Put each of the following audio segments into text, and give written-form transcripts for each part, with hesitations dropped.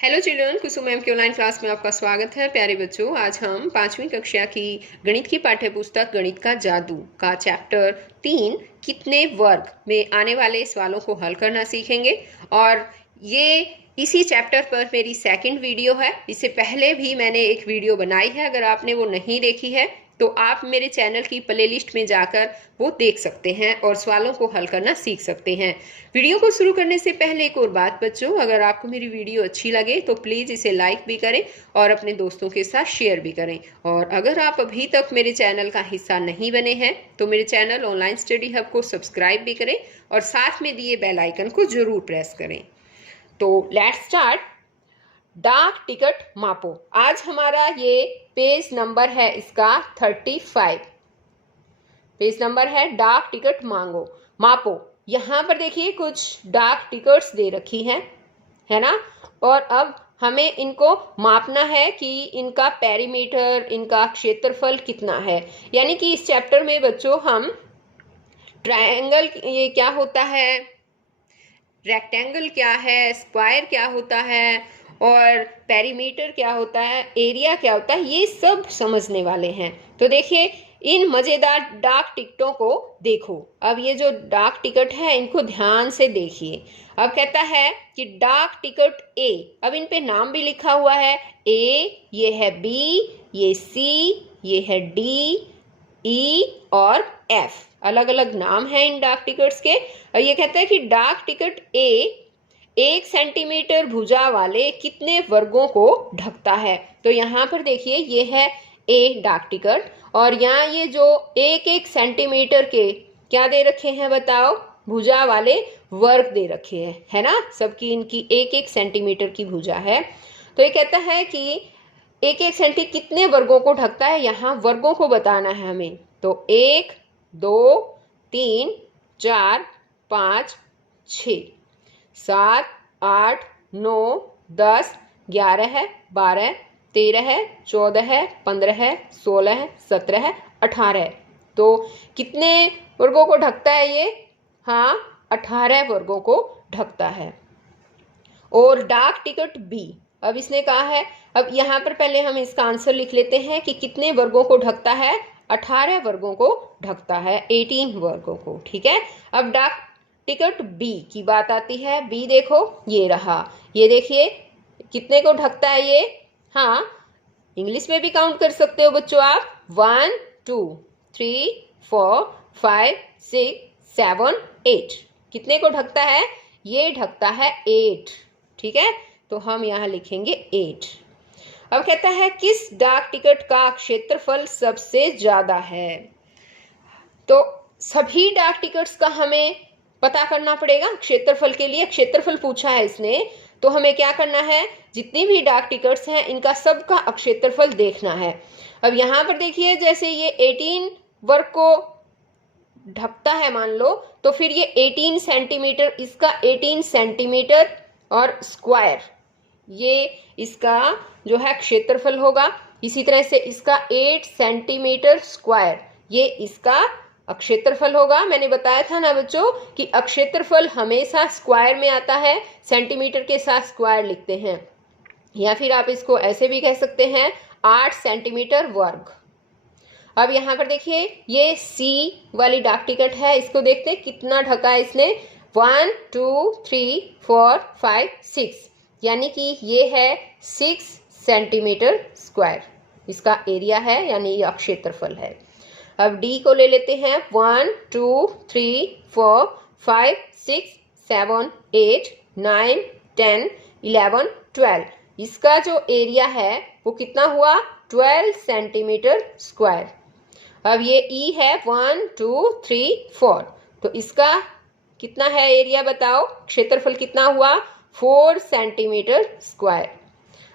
Hello children, कुसुम ma'am की online class में आपका स्वागत है। प्यारे बच्चों, आज हम 5वीं कक्षा की गणित की पाठ्य पुस्तक गणित का जादू का चैप्टर 3 कितने वर्ग में आने वाले सवालों को हल करना सीखेंगे। और ये इसी चैप्टर पर मेरी सेकंड वीडियो है। इससे पहले भी मैंने एक वीडियो बनाई है, अगर आपने वो नहीं देखी है तो आप मेरे चैनल की प्लेलिस्ट में जाकर वो देख सकते हैं और सवालों को हल करना सीख सकते हैं। वीडियो को शुरू करने से पहले एक और बात बच्चों, अगर आपको मेरी वीडियो अच्छी लगे तो प्लीज़ इसे लाइक भी करें और अपने दोस्तों के साथ शेयर भी करें। और अगर आप अभी तक मेरे चैनल का हिस्सा नहीं बने हैं तो मेरे चैनल ऑनलाइन स्टडी हब को सब्सक्राइब भी करें और साथ में दिए बेल आइकन को जरूर प्रेस करें। तो लेट्स स्टार्ट। डाक टिकट मापो। आज हमारा ये पेज नंबर है इसका 35। पेज नंबर है डाक टिकट मांगो मापो। यहाँ पर देखिए कुछ डाक टिकट्स दे रखी हैं, है ना। और अब हमें इनको मापना है कि इनका पेरीमीटर, इनका क्षेत्रफल कितना है। यानी कि इस चैप्टर में बच्चों हम ट्रायंगल ये क्या होता है, रेक्टेंगल क्या है, स्क्वायर क्या होता है और पेरीमीटर क्या होता है, एरिया क्या होता है, ये सब समझने वाले हैं। तो देखिए इन मजेदार डाक टिकटों को देखो। अब ये जो डाक टिकट है इनको ध्यान से देखिए। अब कहता है कि डाक टिकट ए, अब इन पे नाम भी लिखा हुआ है। ए, ये है बी, ये सी, ये है डी, ई और एफ। अलग अलग नाम है इन डाक टिकट्स के। और ये कहता है कि डाक टिकट ए 1 सेंटीमीटर भुजा वाले कितने वर्गों को ढकता है। तो यहाँ पर देखिए ये है ए डाक टिकट और यहाँ ये जो 1-1 सेंटीमीटर के क्या दे रखे हैं बताओ, भुजा वाले वर्ग दे रखे हैं, है ना। सबकी इनकी 1-1 सेंटीमीटर की भुजा है। तो ये कहता है कि 1-1 सेंटी कितने वर्गों को ढकता है, यहाँ वर्गों को बताना है हमें। तो 1, 2, 3, 4, 5, 6, 7, 8, 9, 10, 11, 12, 13, 14, 15, 16, 17, 18। तो कितने वर्गों को ढकता है ये? हाँ, 18 वर्गों को ढकता है। और डाक टिकट बी, अब इसने कहा है, अब यहाँ पर पहले हम इसका आंसर लिख लेते हैं कि कितने वर्गों को ढकता है। 18 वर्गों को ढकता है, 18 वर्गों को, ठीक है। अब डाक टिकट बी की बात आती है। बी देखो, ये रहा, ये देखिए कितने को ढकता है ये। हाँ, इंग्लिश में भी काउंट कर सकते हो बच्चों आप। 1, 2, 3, 4, 5, 6, 7, 8। कितने को ढकता है? ये ढकता है 8, ठीक है। तो हम यहाँ लिखेंगे 8। अब कहता है किस डाक टिकट का क्षेत्रफल सबसे ज्यादा है। तो सभी डाक टिकट्स का हमें पता करना पड़ेगा क्षेत्रफल के लिए। क्षेत्रफल पूछा है इसने, तो हमें क्या करना है, जितनी भी डाक टिकट्स हैं इनका सबका क्षेत्रफल देखना है। अब यहाँ पर देखिए जैसे ये 18 वर्ग को ढकता है मान लो, तो फिर ये 18 सेंटीमीटर, इसका 18 सेंटीमीटर और स्क्वायर, ये इसका जो है क्षेत्रफल होगा। इसी तरह से इसका 8 सेंटीमीटर स्क्वायर, ये इसका क्षेत्रफल होगा। मैंने बताया था ना बच्चों कि क्षेत्रफल हमेशा स्क्वायर में आता है, सेंटीमीटर के साथ स्क्वायर लिखते हैं। या फिर आप इसको ऐसे भी कह सकते हैं 8 सेंटीमीटर वर्ग। अब यहाँ पर देखिए ये सी वाली डाक टिकट है, इसको देखते हैं कितना ढका है इसने। 1, 2, 3, 4, 5, 6, यानी कि ये है 6 सेंटीमीटर स्क्वायर, इसका एरिया है, यानी ये क्षेत्रफल है। अब डी को ले लेते हैं। 1, 2, 3, 4, 5, 6, 7, 8, 9, 10, 11, 12। इसका जो एरिया है वो कितना हुआ? 12 सेंटीमीटर स्क्वायर। अब ये ई है 1, 2, 3, 4, तो इसका कितना है एरिया बताओ, क्षेत्रफल कितना हुआ? 4 सेंटीमीटर स्क्वायर।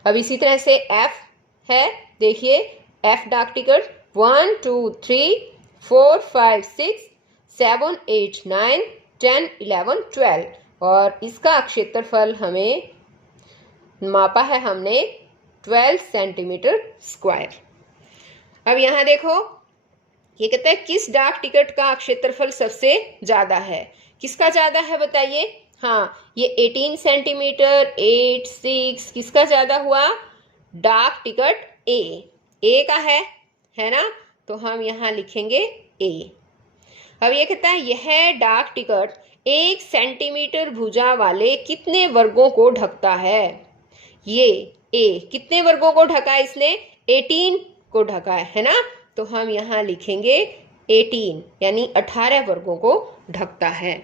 अब इसी तरह से एफ है, देखिए एफ डाक टिकट 1, 2, 3, 4, 5, 6, 7, 8, 9, 10, 11, 12 और इसका क्षेत्रफल हमें मापा है हमने 12 सेंटीमीटर स्क्वायर। अब यहाँ देखो ये कहता है किस डाक टिकट का क्षेत्रफल सबसे ज्यादा है। किसका ज्यादा है बताइए? हाँ, ये 18 सेंटीमीटर, 8, 6 किसका ज्यादा हुआ? डाक टिकट ए का है ना? तो हम यहाँ लिखेंगे ए। अब ये कहता है यह डाक टिकट 1 सेंटीमीटर भुजा वाले कितने वर्गों को ढकता है? ये ए कितने वर्गों को ढका है इसने? 18 को ढका है ना? तो हम यहाँ लिखेंगे 18 यानी 18 वर्गों को ढकता है।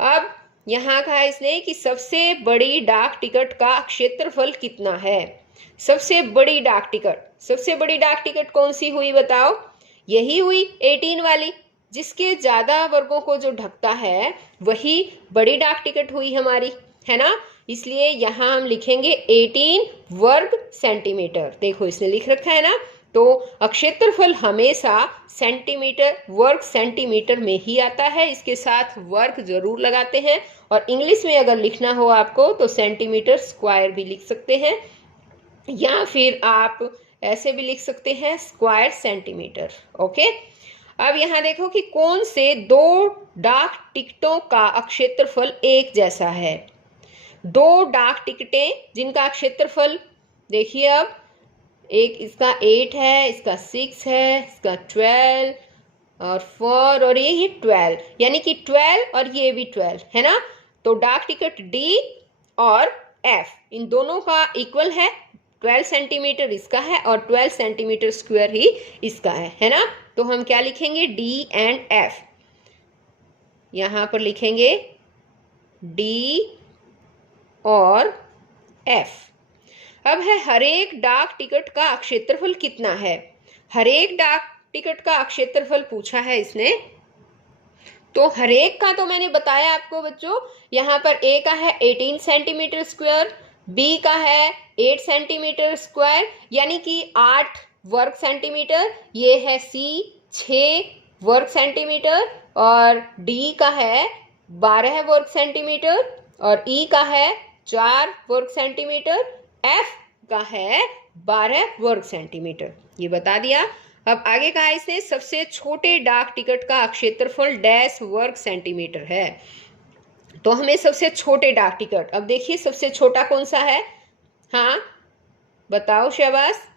अब यहाँ कहा इसने कि सबसे बड़ी डाक टिकट का क्षेत्रफल कितना है? सबसे बड़ी डाक टिकट कौन सी हुई बताओ? यही हुई 18 वाली, जिसके ज्यादा वर्गों को जो ढकता है वही बड़ी डाक टिकट हुई हमारी, है ना? इसलिए यहाँ हम लिखेंगे 18 वर्ग सेंटीमीटर। देखो इसने लिख रखा है ना, तो क्षेत्रफल हमेशा सेंटीमीटर, वर्ग सेंटीमीटर में ही आता है, इसके साथ वर्ग जरूर लगाते हैं। और इंग्लिश में अगर लिखना हो आपको तो सेंटीमीटर स्क्वायर भी लिख सकते हैं, या फिर आप ऐसे भी लिख सकते हैं स्क्वायर सेंटीमीटर। ओके, अब यहाँ देखो कि कौन से दो डाक टिकटों का क्षेत्रफल एक जैसा है। दो डाक टिकटें जिनका क्षेत्रफल देखिए, अब एक इसका 8 है, इसका 6 है, इसका 12 और 4 और ये 12, यानी कि 12 और ये भी 12 है ना? तो डाक टिकट डी और एफ इन दोनों का इक्वल है, 12 सेंटीमीटर इसका है और 12 सेंटीमीटर स्क्वायर ही इसका है ना? तो हम क्या लिखेंगे? D and F. यहां पर लिखेंगे डी और एफ। अब है हरेक डाक टिकट का क्षेत्रफल कितना है? हरेक डाक टिकट का क्षेत्रफल पूछा है इसने, तो हरेक का तो मैंने बताया आपको बच्चों। यहाँ पर ए का है 18 सेंटीमीटर स्क्वायर, बी का है 8 सेंटीमीटर स्क्वायर यानी कि 8 वर्ग सेंटीमीटर, ये है सी 6 वर्ग सेंटीमीटर, और डी का है 12 वर्ग सेंटीमीटर, और ई का है 4 वर्ग सेंटीमीटर, एफ का है 12 वर्ग सेंटीमीटर। ये बता दिया। अब आगे कहा इसने सबसे छोटे डाक टिकट का क्षेत्रफल डैश वर्ग सेंटीमीटर है। तो हमें सबसे छोटे डाक टिकट, अब देखिए सबसे छोटा कौन सा है? हाँ बताओ शाबाश।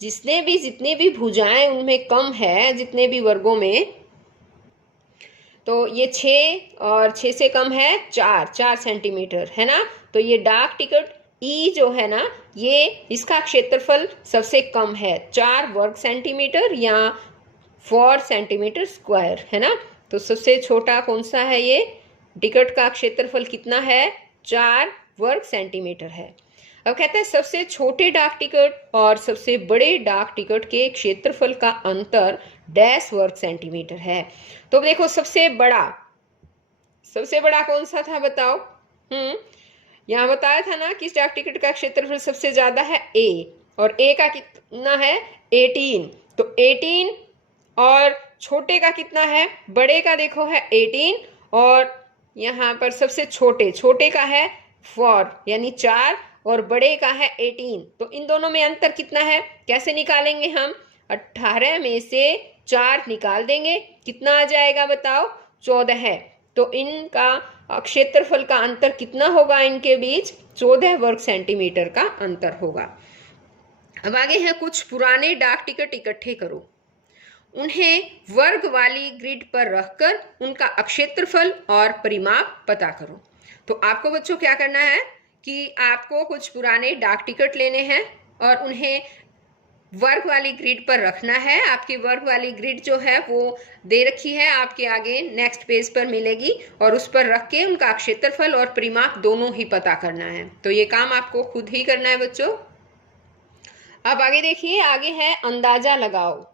जितने भी भुजाएं उनमें कम है, जितने भी वर्गों में, तो ये 6 और 6 से कम है 4 सेंटीमीटर है ना? तो ये डाक टिकट ई जो है ना, ये इसका क्षेत्रफल सबसे कम है 4 वर्ग सेंटीमीटर या 4 सेंटीमीटर स्क्वायर है ना? तो सबसे छोटा कौन सा है? ये टिकट का क्षेत्रफल कितना है? 4 वर्ग सेंटीमीटर है। अब कहते हैं सबसे छोटे डाक टिकट और सबसे बड़े डाक टिकट के क्षेत्रफल का अंतर डैश वर्ग सेंटीमीटर है। तो देखो सबसे बड़ा कौन सा था बताओ? यहाँ बताया था ना कि डाक टिकट का क्षेत्रफल सबसे ज्यादा है ए, और ए का कितना है? 18। तो 18 और छोटे का कितना है? बड़े का देखो है 18, और यहाँ पर सबसे छोटे का है 4 यानी 4, और बड़े का है 18। तो इन दोनों में अंतर कितना है? कैसे निकालेंगे हम? 18 में से 4 निकाल देंगे, कितना आ जाएगा बताओ? 14 है। तो इनका क्षेत्रफल का अंतर कितना होगा? इनके बीच 14 वर्ग सेंटीमीटर का अंतर होगा। अब आगे है कुछ पुराने डाक टिकट इकट्ठे करो, उन्हें वर्ग वाली ग्रिड पर रखकर उनका क्षेत्रफल और परिमाप पता करो। तो आपको बच्चों क्या करना है कि आपको कुछ पुराने डाक टिकट लेने हैं और उन्हें वर्ग वाली ग्रिड पर रखना है। आपकी वर्ग वाली ग्रिड जो है वो दे रखी है, आपके आगे नेक्स्ट पेज पर मिलेगी, और उस पर रख के उनका क्षेत्रफल और परिमाप दोनों ही पता करना है। तो ये काम आपको खुद ही करना है बच्चों। अब आगे देखिए, आगे है अंदाजा लगाओ,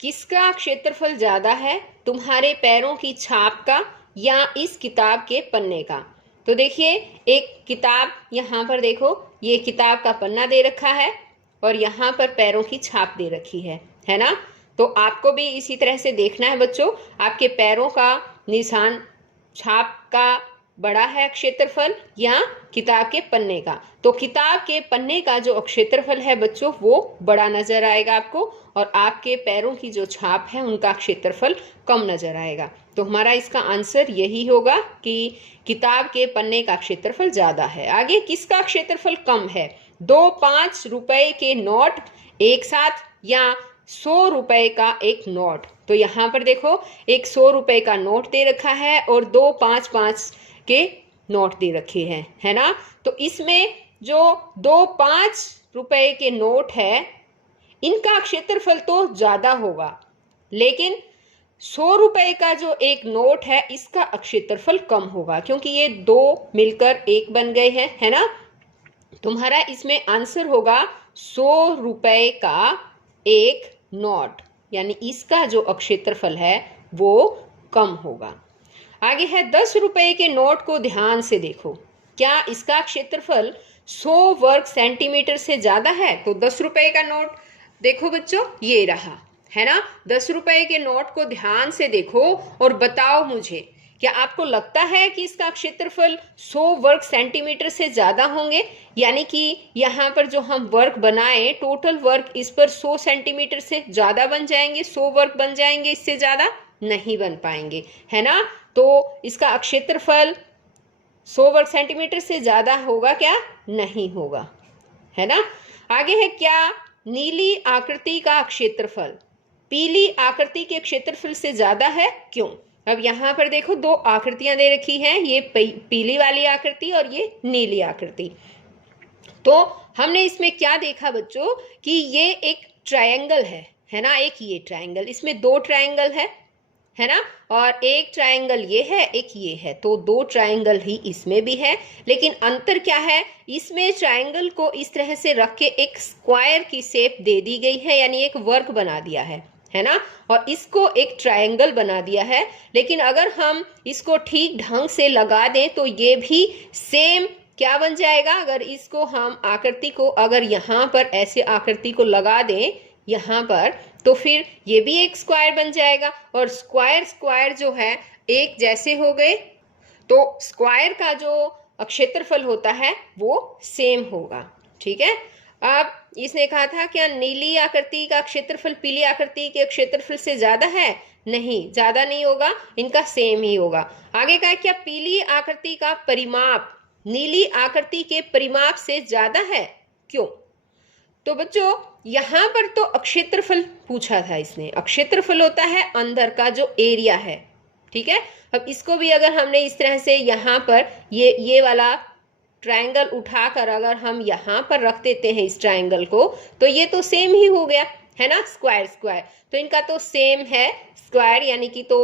किसका क्षेत्रफल ज्यादा है, तुम्हारे पैरों की छाप का या इस किताब के पन्ने का? तो देखिए एक किताब, यहाँ पर देखो ये किताब का पन्ना दे रखा है और यहाँ पर पैरों की छाप दे रखी है ना? तो आपको भी इसी तरह से देखना है बच्चों, आपके पैरों का निशान, छाप का बड़ा है क्षेत्रफल या किताब के पन्ने का? तो किताब के पन्ने का जो क्षेत्रफल है बच्चों वो बड़ा नजर आएगा आपको, और आपके पैरों की जो छाप है उनका क्षेत्रफल कम नजर आएगा। तो हमारा इसका आंसर यही होगा कि किताब के पन्ने का क्षेत्रफल ज्यादा है। आगे किसका क्षेत्रफल कम है? 2-5 रुपए के नोट एक साथ या 100 रुपए का एक नोट। तो यहाँ पर देखो एक 100 रुपए का नोट दे रखा है और 2 5-5 के नोट दे रखे हैं, है ना। तो इसमें जो 2-5 रुपए के नोट है इनका क्षेत्रफल तो ज्यादा होगा, लेकिन 100 रुपए का जो एक नोट है इसका क्षेत्रफल कम होगा, क्योंकि ये दो मिलकर एक बन गए हैं, है ना। तुम्हारा इसमें आंसर होगा 100 रुपए का एक नोट, यानी इसका जो क्षेत्रफल है वो कम होगा। आगे है 10 रुपए के नोट को ध्यान से देखो, क्या इसका क्षेत्रफल 100 वर्ग सेंटीमीटर से ज्यादा है? तो 10 रुपए का नोट देखो बच्चों, ये रहा, है ना। 10 रुपए के नोट को ध्यान से देखो और बताओ मुझे, क्या आपको लगता है कि इसका क्षेत्रफल 100 वर्ग सेंटीमीटर से ज्यादा होंगे? यानी कि यहाँ पर जो हम वर्ग बनाए, टोटल वर्ग इस पर 100 सेंटीमीटर से ज्यादा बन जाएंगे, 100 वर्ग बन जाएंगे, इससे ज्यादा नहीं बन पाएंगे, है ना। तो इसका क्षेत्रफल 100 वर्ग सेंटीमीटर से ज्यादा होगा क्या? नहीं होगा, है ना। आगे है, क्या नीली आकृति का क्षेत्रफल पीली आकृति के क्षेत्रफल से ज्यादा है? क्यों? अब यहाँ पर देखो दो आकृतियां दे रखी हैं, ये पीली वाली आकृति और ये नीली आकृति। तो हमने इसमें क्या देखा बच्चों कि ये एक ट्रायंगल है ना। एक ये ट्रायंगल, इसमें दो ट्रायंगल है ना, और एक ट्रायंगल ये है, एक ये है, तो दो ट्रायंगल ही इसमें भी है। लेकिन अंतर क्या है, इसमें ट्रायंगल को इस तरह से रख के एक स्क्वायर की शेप दे दी गई है, यानी एक वर्ग बना दिया है ना, और इसको एक ट्रायंगल बना दिया है। लेकिन अगर हम इसको ठीक ढंग से लगा दें तो ये भी सेम क्या बन जाएगा, अगर इसको हम आकृति को अगर यहाँ पर ऐसे आकृति को लगा दें यहाँ पर, तो फिर ये भी एक स्क्वायर बन जाएगा, और स्क्वायर स्क्वायर जो है एक जैसे हो गए, तो स्क्वायर का जो क्षेत्रफल होता है वो सेम होगा, ठीक है। अब इसने कहा था क्या नीली आकृति का क्षेत्रफल पीली आकृति के क्षेत्रफल से ज्यादा है? नहीं, ज्यादा नहीं होगा, इनका सेम ही होगा। आगे का क्या पीली आकृति का परिमाप नीली आकृति के परिमाप से ज्यादा है? क्यों? तो बच्चों यहाँ पर तो क्षेत्रफल पूछा था इसने, क्षेत्रफल होता है अंदर का जो एरिया है, ठीक है। अब इसको भी अगर हमने इस तरह से यहाँ पर ये वाला ट्रायंगल उठाकर अगर हम यहाँ पर रख देते हैं इस ट्रायंगल को, तो ये तो सेम ही हो गया, है ना, स्क्वायर स्क्वायर, तो इनका तो सेम है स्क्वायर, यानी कि तो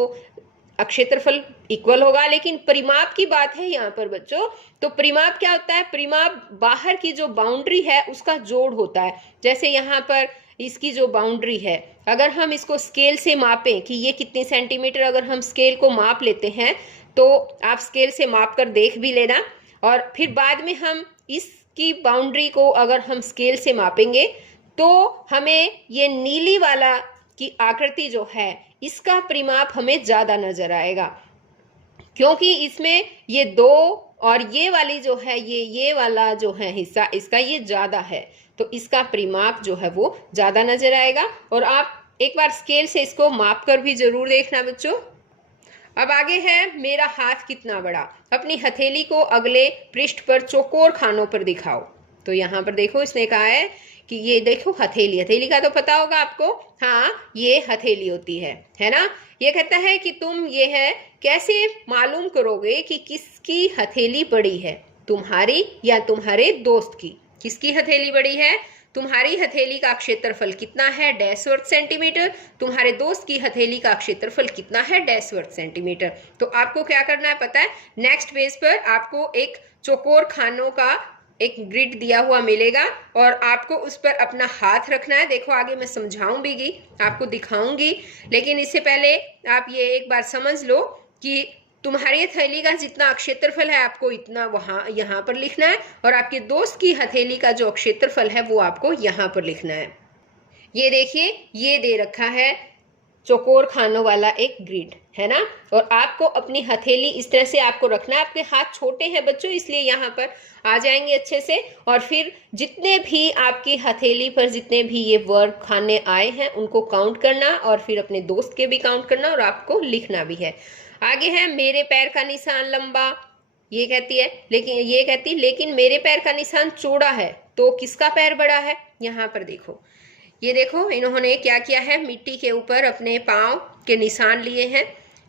क्षेत्रफल इक्वल होगा। लेकिन परिमाप की बात है यहाँ पर बच्चों, तो परिमाप क्या होता है? परिमाप बाहर की जो बाउंड्री है उसका जोड़ होता है। जैसे यहाँ पर इसकी जो बाउंड्री है, अगर हम इसको स्केल से मापें कि ये कितने सेंटीमीटर, अगर हम स्केल को माप लेते हैं तो आप स्केल से माप कर देख भी लेना, और फिर बाद में हम इसकी बाउंड्री को अगर हम स्केल से मापेंगे तो हमें ये नीली वाला की आकृति जो है इसका परिमाप हमें ज्यादा नजर आएगा, क्योंकि इसमें ये दो और ये वाली जो है ये वाला जो है हिस्सा इसका ये ज्यादा है, तो इसका परिमाप जो है वो ज्यादा नजर आएगा। और आप एक बार स्केल से इसको माप कर भी जरूर देखना बच्चों। अब आगे है, मेरा हाथ कितना बड़ा, अपनी हथेली को अगले पृष्ठ पर चौकोर खानों पर दिखाओ। तो यहाँ पर देखो इसने कहा है कि ये देखो हथेली का तो पता होगा आपको, हाँ ये हथेली होती है ना। ये कहता है कि तुम ये है कैसे मालूम करोगे कि किसकी हथेली बड़ी है, तुम्हारी या तुम्हारे दोस्त की? किसकी हथेली बड़ी है? तुम्हारी हथेली का क्षेत्रफल कितना है? डैश वर्ग सेंटीमीटर। तुम्हारे दोस्त की हथेली का क्षेत्रफल कितना है? डैश वर्ग सेंटीमीटर। तो आपको क्या करना है पता है, नेक्स्ट पेज पर आपको एक चौकोर खानों का एक ग्रिड दिया हुआ मिलेगा और आपको उस पर अपना हाथ रखना है। देखो आगे मैं समझाऊंगी, आपको दिखाऊंगी, लेकिन इससे पहले आप ये एक बार समझ लो कि तुम्हारी हथेली का जितना क्षेत्रफल है आपको इतना यहाँ पर लिखना है, और आपके दोस्त की हथेली का जो क्षेत्रफल है वो आपको यहाँ पर लिखना है। ये देखिए ये दे रखा है चौकोर खानों वाला एक ग्रिड, है ना। और आपको अपनी हथेली इस तरह से आपको रखना है। आपके हाथ छोटे हैं बच्चों, इसलिए यहाँ पर आ जाएंगे अच्छे से। और फिर जितने भी आपकी हथेली पर जितने भी ये वर्ग खाने आए हैं उनको काउंट करना, और फिर अपने दोस्त के भी काउंट करना, और आपको लिखना भी है। आगे है मेरे पैर का निशान लंबा, ये कहती है, लेकिन मेरे पैर का निशान चौड़ा है, तो किसका पैर बड़ा है। यहाँ पर देखो, ये देखो इन्होंने क्या किया है, मिट्टी के ऊपर अपने पाँव के निशान लिए हैं।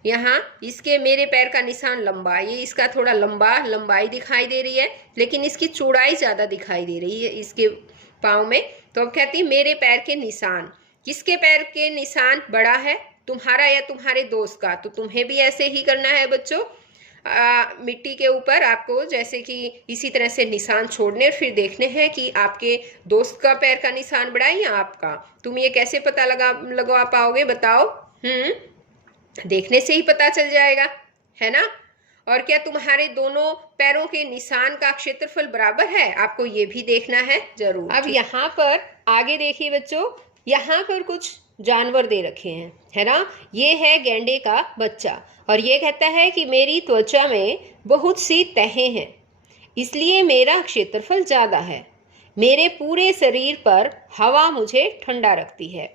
यहाँ इसके मेरे पैर का निशान लंबा, ये इसका थोड़ा लंबाई दिखाई दे रही है, लेकिन इसकी चौड़ाई ज्यादा दिखाई दे रही है इसके पाँव में। तो अब कहती है मेरे पैर के निशान, किसके पैर के निशान बड़ा है, तुम्हारा या तुम्हारे दोस्त का। तो तुम्हें भी ऐसे ही करना है बच्चों, मिट्टी के ऊपर आपको जैसे कि इसी तरह से निशान छोड़ने, फिर देखने हैं कि आपके दोस्त का पैर का निशान बड़ा है या आपका। तुम ये कैसे पता लगा पाओगे, बताओ। देखने से ही पता चल जाएगा, है ना। और क्या तुम्हारे दोनों पैरों के निशान का क्षेत्रफल बराबर है, आपको ये भी देखना है जरूर। अब यहाँ पर आगे देखिए बच्चों, यहाँ पर कुछ जानवर दे रखे हैं, है ना। ये है गैंडे का बच्चा, और ये कहता है कि मेरी त्वचा में बहुत सी तहें हैं, इसलिए मेरा क्षेत्रफल ज्यादा है। मेरे पूरे शरीर पर हवा मुझे ठंडा रखती है।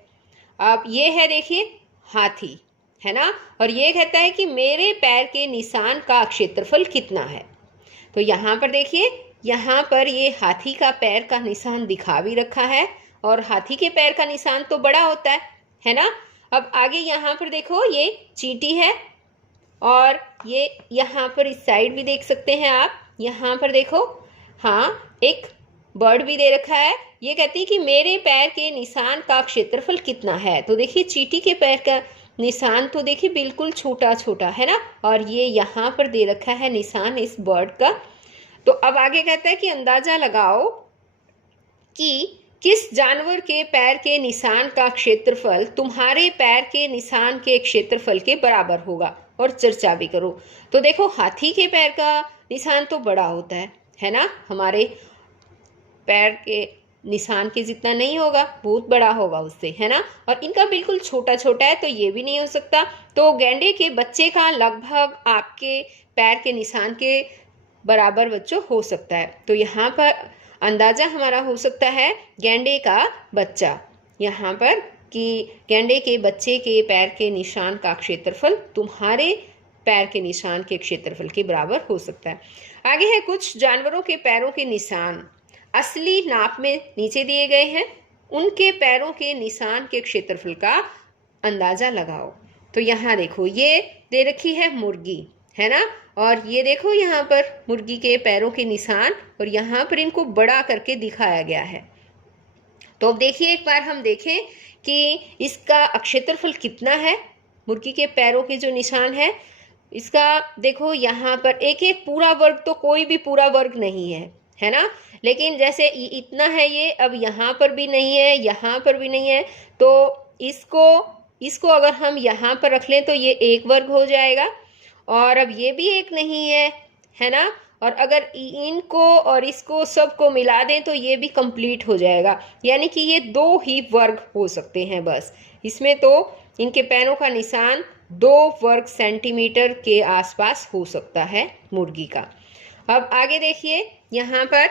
अब ये है देखिए हाथी, है ना। और ये कहता है कि मेरे पैर के निशान का क्षेत्रफल कितना है। तो यहाँ पर देखिए, यहाँ पर ये हाथी का पैर का निशान दिखा भी रखा है, और हाथी के पैर का निशान तो बड़ा होता है ना। अब आगे यहाँ पर देखो, ये चींटी है, और ये यहाँ पर इस साइड भी देख सकते हैं आप। यहाँ पर देखो, हाँ, एक बर्ड भी दे रखा है। ये कहती है कि मेरे पैर के निशान का क्षेत्रफल कितना है। तो देखिए चींटी के पैर का निशान तो देखिए बिल्कुल छोटा छोटा है ना, और ये यहाँ पर दे रखा है निशान इस बर्ड का। तो अब आगे कहता है कि अंदाजा लगाओ कि किस जानवर के पैर के निशान का क्षेत्रफल तुम्हारे पैर के निशान के क्षेत्रफल के बराबर होगा, और चर्चा भी करो। तो देखो हाथी के पैर का निशान तो बड़ा होता है ना, हमारे पैर के निशान के जितना नहीं होगा, बहुत बड़ा होगा उससे, है ना। और इनका बिल्कुल छोटा छोटा है, तो ये भी नहीं हो सकता। तो गैंडे के बच्चे का लगभग आपके पैर के निशान के बराबर बच्चों हो सकता है। तो यहाँ पर अंदाजा हमारा हो सकता है गैंडे का बच्चा, यहाँ पर कि गैंडे के बच्चे के पैर के निशान का क्षेत्रफल तुम्हारे पैर के निशान के क्षेत्रफल के बराबर हो सकता है। आगे है कुछ जानवरों के पैरों के निशान असली नाप में नीचे दिए गए हैं, उनके पैरों के निशान के क्षेत्रफल का अंदाजा लगाओ। तो यहाँ देखो, ये दे रखी है मुर्गी, है ना। और ये देखो यहाँ पर मुर्गी के पैरों के निशान, और यहाँ पर इनको बड़ा करके दिखाया गया है। तो अब देखिए, एक बार हम देखें कि इसका क्षेत्रफल कितना है। मुर्गी के पैरों के जो निशान है, इसका देखो यहाँ पर एक एक पूरा वर्ग, तो कोई भी पूरा वर्ग नहीं है ना। लेकिन जैसे इतना है ये, अब यहाँ पर भी नहीं है, यहाँ पर भी नहीं है, तो इसको अगर हम यहाँ पर रख लें तो ये एक वर्ग हो जाएगा। और अब ये भी एक नहीं है ना। और अगर इनको और इसको सबको मिला दें तो ये भी कंप्लीट हो जाएगा, यानी कि ये 2 ही वर्ग हो सकते हैं बस। इसमें तो इनके पैरों का निशान 2 वर्ग सेंटीमीटर के आसपास हो सकता है मुर्गी का। अब आगे देखिए, यहाँ पर,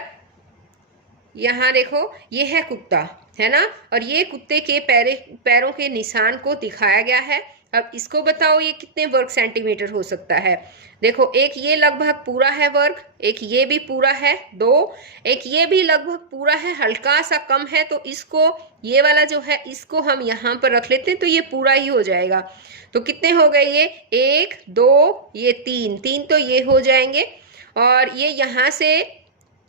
यहाँ देखो, ये है कुत्ता, है ना। और ये कुत्ते के पैरों के निशान को दिखाया गया है। अब इसको बताओ ये कितने वर्ग सेंटीमीटर हो सकता है। देखो, एक ये लगभग पूरा है वर्ग, एक ये भी पूरा है 2, एक ये भी लगभग पूरा है, हल्का सा कम है, तो इसको, ये वाला जो है, इसको हम यहाँ पर रख लेते हैं तो ये पूरा ही हो जाएगा। तो कितने हो गए ये, 1 2, ये 3 तो ये हो जाएंगे। और ये यहाँ से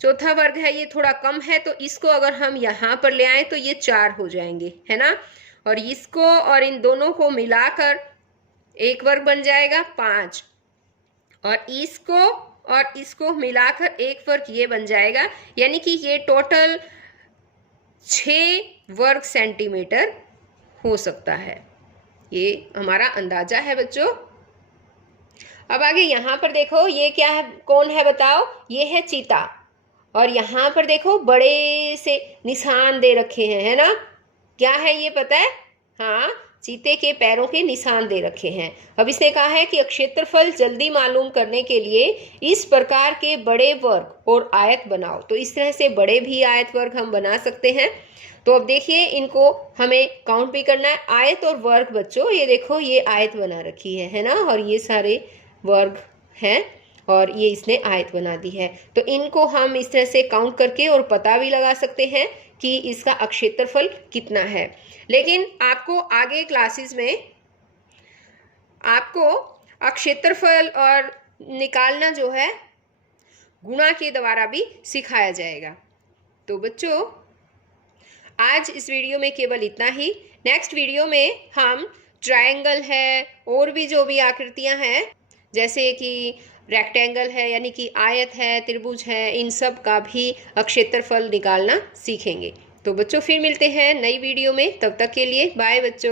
चौथा वर्ग है, ये थोड़ा कम है, तो इसको अगर हम यहाँ पर ले आए तो ये 4 हो जाएंगे, है ना। और इसको और इन दोनों को मिलाकर एक वर्ग बन जाएगा 5, और इसको मिलाकर एक वर्ग ये बन जाएगा, यानी कि ये टोटल 6 वर्ग सेंटीमीटर हो सकता है। ये हमारा अंदाजा है बच्चों। अब आगे यहाँ पर देखो, ये क्या है, कौन है बताओ। ये है चीता, और यहाँ पर देखो बड़े से निशान दे रखे हैं, है ना। क्या है ये पता है? हाँ, चीते के पैरों के निशान दे रखे हैं। अब इसने कहा है कि क्षेत्रफल जल्दी मालूम करने के लिए इस प्रकार के बड़े वर्ग और आयत बनाओ। तो इस तरह से बड़े भी आयत वर्ग हम बना सकते हैं। तो अब देखिए, इनको हमें काउंट भी करना है। आयत और वर्ग बच्चों, ये देखो, ये आयत बना रखी है ना, और ये सारे वर्ग हैं और ये इसने आयत बना दी है। तो इनको हम इस तरह से काउंट करके और पता भी लगा सकते हैं कि इसका क्षेत्रफल कितना है। लेकिन आपको आगे क्लासेस में आपको क्षेत्रफल और निकालना जो है गुणा के द्वारा भी सिखाया जाएगा। तो बच्चों, आज इस वीडियो में केवल इतना ही। नेक्स्ट वीडियो में हम ट्रायंगल है और भी जो भी आकृतियां हैं, जैसे कि रेक्टेंगल है यानी कि आयत है, त्रिभुज है, इन सब का भी क्षेत्रफल निकालना सीखेंगे। तो बच्चों, फिर मिलते हैं नई वीडियो में। तब तक के लिए बाय बच्चों।